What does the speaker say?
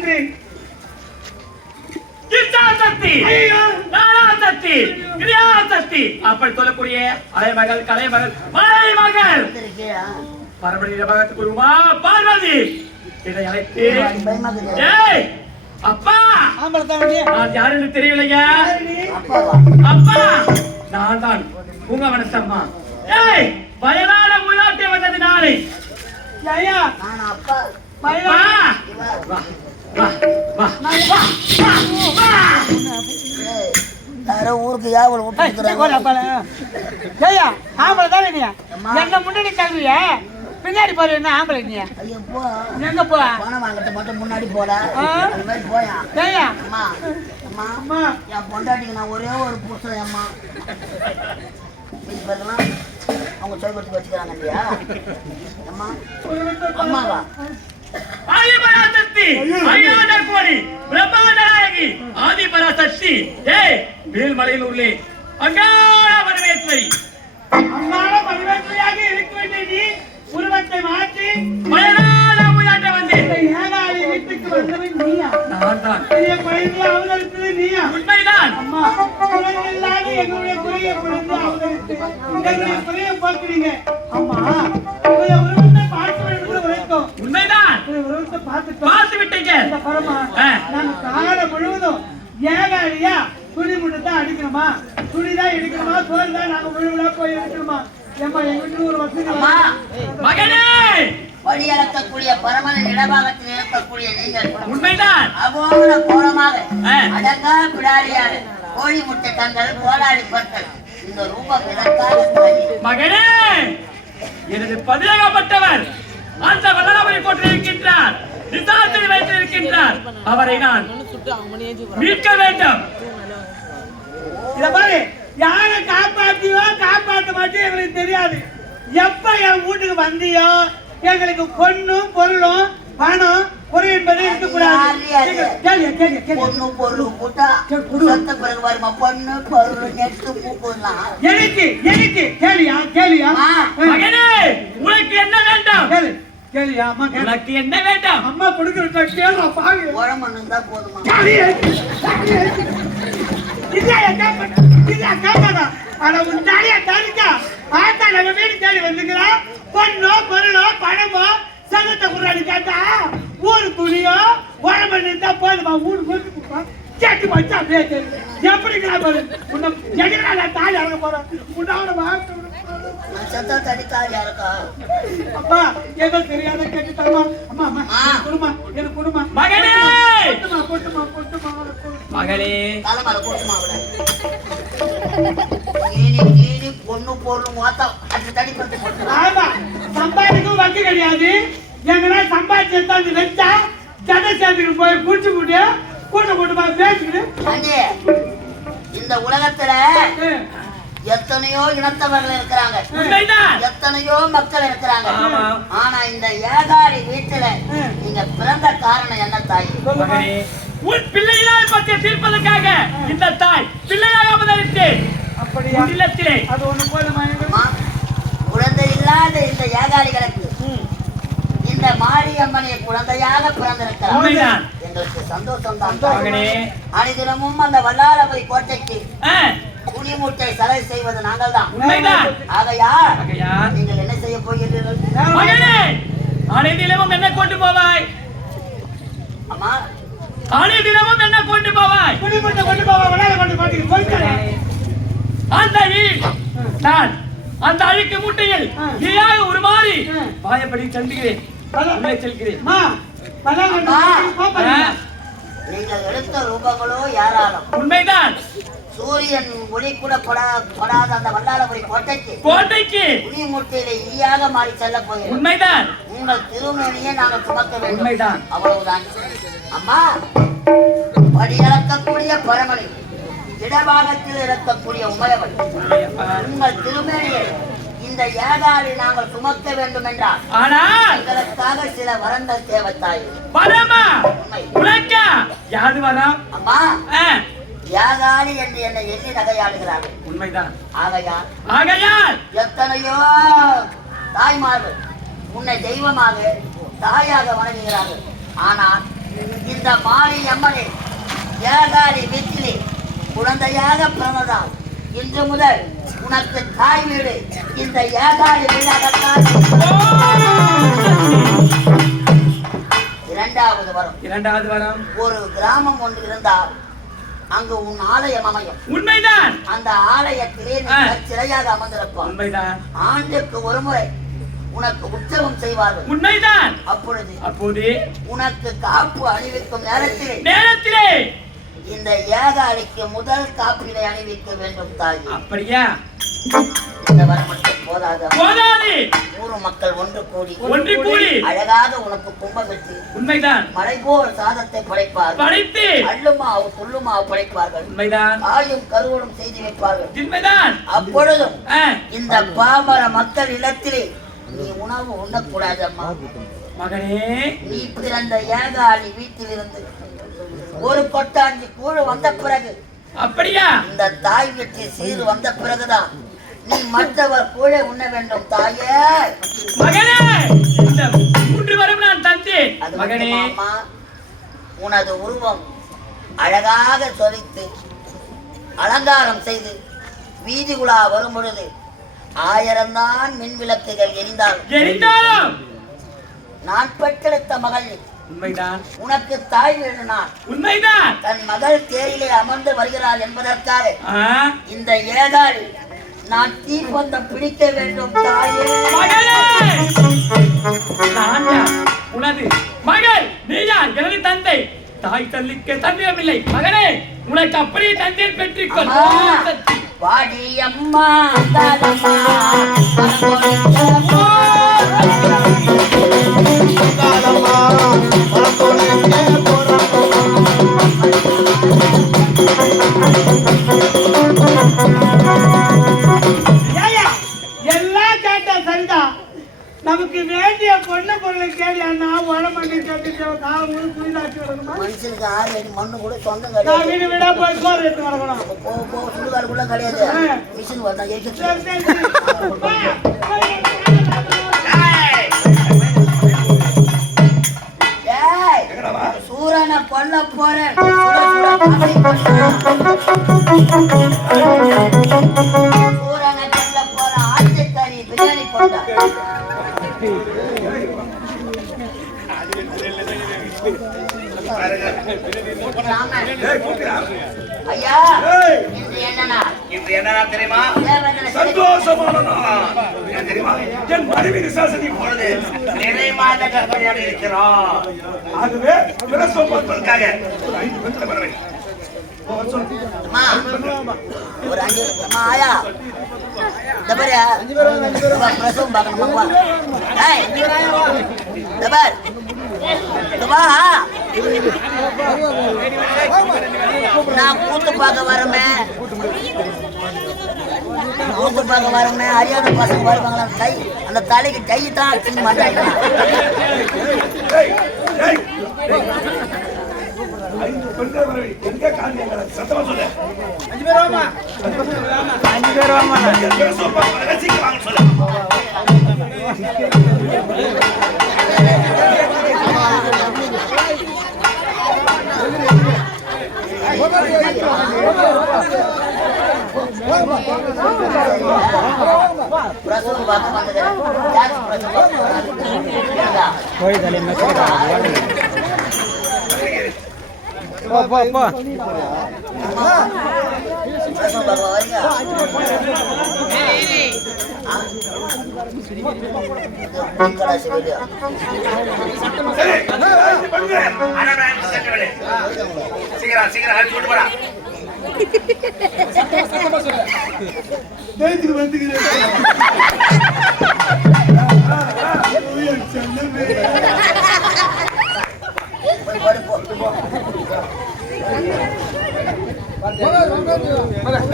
என்று அப்படி சொல்லக்கூடிய அலைமகள் கலைமகள் மலைமகள். பரமடைய பகத்துக்கு உமா பார்வதி. இதை அழைத்து ஏய் அப்பா. நான் யாருன்னு தெரியலைங்க? அப்பா நான் தான் உங்க மனசம்மா ஏய் வயதான முன்னாட்டே வந்தது நாளை. ஐயா, அப்பா. யாரோ ஊருக்கு யாவல் ஏய், ஆம்பளை தானே நீ? என்ன முன்னாடி தள்ளுவிய? பின்னாடி பாரு என்ன ஆம்பளை நீ? ஐயோ போ. எங்க போ? பணம் வாங்கறது மட்டும் முன்னாடி? அது மாதிரி போயா. ஏய்யா, அம்மா அம்மா அம்மா. என் பொண்டாட்டிக்கு நான் ஒரே ஒரு புருஷன் அம்மா. அவங்க சொல்லி கொடுத்து வச்சுக்கிறாங்க இல்லையா? அம்மா அம்மாவா? ஆதிபராசக்தி ஐயாண்ட கோடி பிரம்மாண்ட நாயகி ஆதிபராசக்தி. ஏய் வேல்மலையில் உள்ளே அங்காள பரமேஸ்வரி அம்மாட பரிவர்த்தனையாக இருக்க வேண்டிய நீ உருவத்தை மாற்றி வயதான முன்னாட்ட வந்து. ஏகாலி வீட்டுக்கு வந்தவன் நீயா? நான் தான் பெரிய குழந்தையை அவதரித்தது நீயா? உண்மைதான். அம்மா குழந்தை இல்லாத எங்களுடைய குறைய குழந்தை அவதரித்து எங்களுடைய குறைய போக்குறீங்க அம்மா உங்களுடைய உருவத்தை வேண்டும் வரைக்கும் உண்மைதான். உருவத்தை பார்த்துட்டோம். ஏகாலியா துணி மட்டும் தான் அடிக்கணுமா? துணி தான் எடுக்கணுமா? சோறு தான் நாங்க முழுவதா போய் எடுக்கணுமா? ஏம்மா எங்க வீட்டுல ஒரு வசதி அம்மா மகனே! வழி அளக்கக்கூடிய பரமனின் இடபாகத்தில் இருக்கக்கூடிய நீங்கள் உண்மைதான். அகோர கோலமாக ஆ. அடங்கா பிடாரியாக கோழி முட்டை தங்கள் கோடாடி பற்கள். இந்த ரூபம் தாங்கி. மகனே! எனது பதிலாகப்பட்டவர் அந்த வல்லரவரை போட்டிருக்கின்றார் நிசாத்தில் வைத்திருக்கின்றார். அவரை நான் மீட்க வேண்டும். இத பாரு யாரை காப்பாத்தியோ காப்பாத்த மாட்டேன் எங்களுக்கு தெரியாது. எப்ப என் வீட்டுக்கு வந்தியோ எங்களுக்கு பொண்ணும் பொருளும் பணம் பொருள் என்பது இருக்கக்கூடாது. பொண்ணு பொருள் கூட்டா. சத்த பிறகு வருமா? பொண்ணு பொருள் நெட்டு பூக்குலாம் எனக்கு எனக்கு கேளியா கேளியா. மகனே உனக்கு என்ன வேண்டும் கேளு கேளியா அம்மா உனக்கு என்ன வேண்டும்? அம்மா கொடுக்குற கேளு பாரு உழமண்ணு தான் போதுமா? சாரி இல்லையா கேட்பாதா ஆனா உன் தாலியா தாலிக்கா ஆத்தா நம்ம வீடு தேடி வந்துக்கிறா. பொண்ணோ பொருளோ பணமோ சங்கத்தை குர்ராடி கேட்டா ஊரு துணியோ உடம்பு இருந்தா போதுமா? ஊரு கொண்டு போப்பா கேட்டு வச்சா அப்படியே தெரியும் எப்படிங்களா பாரு? உன்னை நான் தாலி அழக போறேன். உன்னோட வார்த்தை செத்தா தடிக்காரியா இருக்கா? அப்பா ஏதோ தெரியாத கேட்டு தருமா? அம்மா அம்மா கொடுமா எனக்கு கொடுமா. மகனே! கொட்டுமா கொட்டுமா கொட்டுமா கொட்டுமா மகளே! தலைமலை கூட்டுமா அவளை. கீனி கீனி பொண்ணு பொருள் மொத்தம். அது தடி பண்ணி போட்டு ஆமா சம்பாதிக்கும் வக்கு கிடையாது. எங்கன்னா சம்பாதிச்சு எடுத்தாந்து வச்சா ஜட சேர்த்துக்கு போய் குடிச்சு போட்டு கூட்ட கூட்டமா பேசிக்கிட்டு. இந்த உலகத்துல எத்தனையோ இனத்தவர்கள் இருக்கிறாங்க. உண்மைதான். எத்தனையோ மக்கள் இருக்கிறாங்க. ஆனா இந்த ஏகாடி வீட்டுல நீங்க பிறந்த காரணம் என்ன தாய்? உன் பிள்ளைகளால் பற்றி தீர்ப்பதற்காக இந்த தாய் பிள்ளையாக அவதரித்து இல்லத்திலே. அது ஒண்ணு போதுமா குழந்தை இல்லாத இந்த ஏகாடிகளுக்கு இந்த மாரியம்மனை குழந்தையாக பிறந்திருக்கிறார். உண்மைதான். எங்களுக்கு சந்தோஷம். தான் அனைதினமும் அந்த வல்லாளபுரி கோட்டைக்கு ஆ, துணி மூட்டை சலை செய்வது நாங்கள் தான் ஆகையால் நீங்கள் என்ன செய்ய போகிறீர்கள்? தினமும் என்ன கொண்டு போவாய். அம்மா அனை தினமும் என்ன கொண்டு போவாய். துணி மூட்டை கொண்டு போவா விளையாட கொண்டு சொல்லித்தரேன் அந்த நான் அந்த அழுக்கு மூட்டையில் நீயாக உருமாறி வாயப்படி செல்கிறேன் உள்ளே செல்கிறேன். நீங்கள் எடுத்த ரூபங்களோ யாராலும். உண்மைதான். சூரியன் ஒளி கூட படா படாத அந்த வல்லாளபுரி கோட்டைக்கு கோட்டைக்கு மூட்டையில ஈயாக மாறி செல்ல போகிறோம் உண்மைதான். உங்கள் திருமணியை நாங்கள் சுமக்க வேண்டும். உண்மைதான். அவ்வளவுதான். அம்மா படியளக்கக்கூடிய பரமனை இடபாகத்தில் இருக்கக்கூடிய உமையவள் உங்கள் திருமணியை இந்த ஏகாடி நாங்கள் சுமக்க வேண்டும் என்றால் ஆனால் எங்களுக்காக சில வரங்கள் தேவைத்தாய். வரமா உனக்கா? யாது வரம் அம்மா யாகாடி என்று என்னை எண்ணி நகையாடுகிறார்கள்? உண்மைதான். ஆகையால் ஆகையால்! எத்தனையோ தாய்மார்கள் உன்னை தெய்வமாக தாயாக வணங்குகிறார்கள். ஆனால் இந்த மாரி அம்மனே ஏகாடி வீட்டிலே குழந்தையாக பிறந்ததால் இன்று முதல் உனக்கு தாய் வீடு இந்த ஏகாடி வீடாகத்தான் இரண்டாவது வரும். இரண்டாவது வரம். ஒரு கிராமம் ஒன்று இருந்தால் அங்கு உன் ஆலயம் அமையும். உண்மைதான். அந்த ஆலயத்திலே. சிறையாக அமர்ந்திருப்பான் உண்மைதான். ஆண்டுக்கு ஒரு முறை உனக்கு உற்சவம் செய்வார்கள். உண்மைதான். அப்பொழுது அப்போது உனக்கு காப்பு அணிவிக்கும் நேரத்தில் நேரத்திலே இந்த ஏகாலிக்கு முதல் காப்பினை அணிவிக்க வேண்டும் தாயி. அப்படியா? இந்த வரம் மட்டும். போதாத? ஊர் மக்கள் ஒன்று கூடி ஒன்று கூடி அழகாக உனக்கு கும்பமிட்டு உண்மைதான். மலை போல் சாதத்தை படைப்பார்கள். படைத்து அள்ளுமாவு துள்ளுமாவு படைப்பார்கள். உண்மைதான். ஆயும் கருவலும் செய்து வைப்பார்கள். உண்மைதான். அப்பொழுதும் இந்த பாமர மக்கள் இல்லத்திலே நீ உணவு உண்ணக்கூடாதம்மா. மகனே. நீ பிறந்த ஏகாலி வீட்டிலிருந்து ஒரு கொட்டாஞ்சி கூழ் வந்த பிறகு அப்படியா? இந்த தாய் வீட்டு சீர் வந்த பிறகுதான் நீ மற்றவர் கூழை உண்ண வேண்டும் தாயே. மகனே இந்த மூன்று வரம் நான் தந்தேன். மகனே. உனது உருவம் அழகாக சொரித்து அலங்காரம் செய்து வீதி உலா வரும் பொழுது ஆயிரம்தான் மின் விளக்குகள் எரிந்தாலும். நான் பெற்றெடுத்த மகள். உண்மைதான். உனக்கு தாய் வீடு நான் உண்மைதான். தன் மகள் தேரிலே அமர்ந்து வருகிறாள் என்பதற்காக இந்த ஏகாரி நான் தீப்பந்தம் பிடிக்க வேண்டும் தாயே. மகனே? உனது மகள் நீ யார் எனது தந்தை. தாய் தள்ளிக்க தந்தையமில்லை மகனே உனக்கு அப்படியே தந்தையை பெற்றுக்கொள். வாடி அம்மா அந்தாதம்மா, வேண்டிய பொண்ணு பொருளை கேள்வி அண்ணா உடம்பு கேட்டுட்டு காலம் முழு புரிதாக்கி வரணுமா மனுஷனுக்கு ஆறு அடி மண்ணு கூட சொந்தம் நான் கிடையாது. வீடு வீடா போய் சோறு எடுத்து வரணும். மிஷின் வரணும் சூரனை கொல்ல போறேன். சூரனை கொல்ல பிரியாணி கொண்டா ஐயா இன்று என்ன நாள்? தெரியுமா? சந்தோஷமான நாள் தெரியுமா? என் மனைவி விசாசனி ஆகவே பிரசவம் ஒரு அஞ்சு ஆயா. இந்த பாரு. பிரசவம் பார்க்கணும். வா நான் கூத்து பார்க்க வரமே. கூத்து பார்க்க வரமே. அறியாத பசங்க வருவாங்களா? கை அந்த தலைக்கு கை தான் மாட்டாங்க சொல்லு அஞ்சு பேர் வாமா. அஞ்சு பேர் வாமா பிரசவம் பார்ப்பதற்காக சீக்கிரம் வாங்க சொல்லு பிரசவம் பார்க்க வந்துக்கிறேன் யார் பிரசவம் பார்க்க பிரசவம் பார்க்க வரீங்க கடாசி வீடியோ சரி, ஐந்து பெண்கள் அனபயம் சென்று சீக்கிரம் சீக்கிரம் போடா ஜெயித்துக்கு வந்துக்கிறேன் செல்லுமே